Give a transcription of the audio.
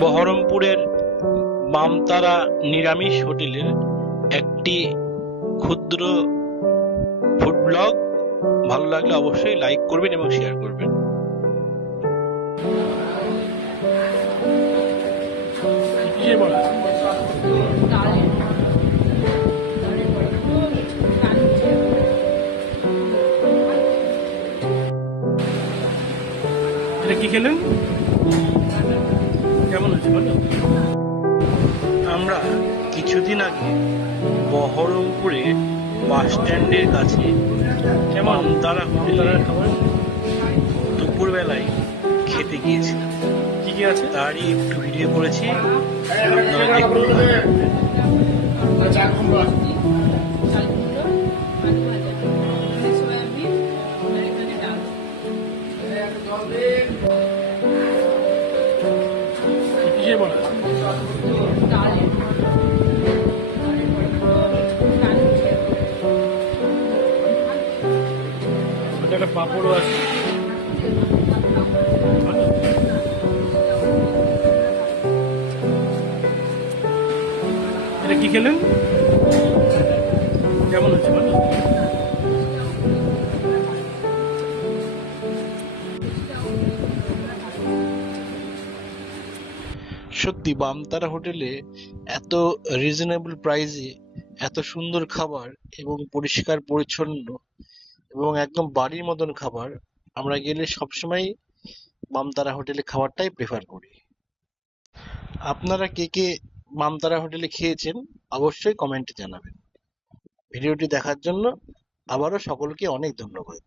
বহরমপুরের বামতারা নিরামিষ হোটেলের একটি ক্ষুদ্র ফুড ব্লগ। ভালো লাগলে অবশ্যই লাইক করবেন এবং শেয়ার করবেন। এটা কি খেলেন? কেমন আছে বলো? আমরা কিছুদিন আগে বহরমপুরে বাস স্ট্যান্ডের কাছে কেমন তারা হোটেলের খাবার দুপুরবেলায় খেতে গিয়েছিলাম। কি কি আছে তারই একটু ভিডিও করেছি, আপনারা দেখুন। কিসের বলা একটা পাঁপড়ও আছে। এটা কি খেলেন? কেমন আছে বলো? সত্যি বামতারা হোটেলে এত রিজনেবল প্রাইসে এত সুন্দর খাবার এবং পরিষ্কার পরিচ্ছন্ন এবং একদম বাড়ির মতন খাবার, আমরা গেলে সবসময় বামতারা হোটেলে খাবারটাই প্রেফার করি। আপনারা কে কে বামতারা হোটেলে খেয়েছেন অবশ্যই কমেন্টে জানাবেন। ভিডিওটি দেখার জন্য আবারও সকলকে অনেক ধন্যবাদ।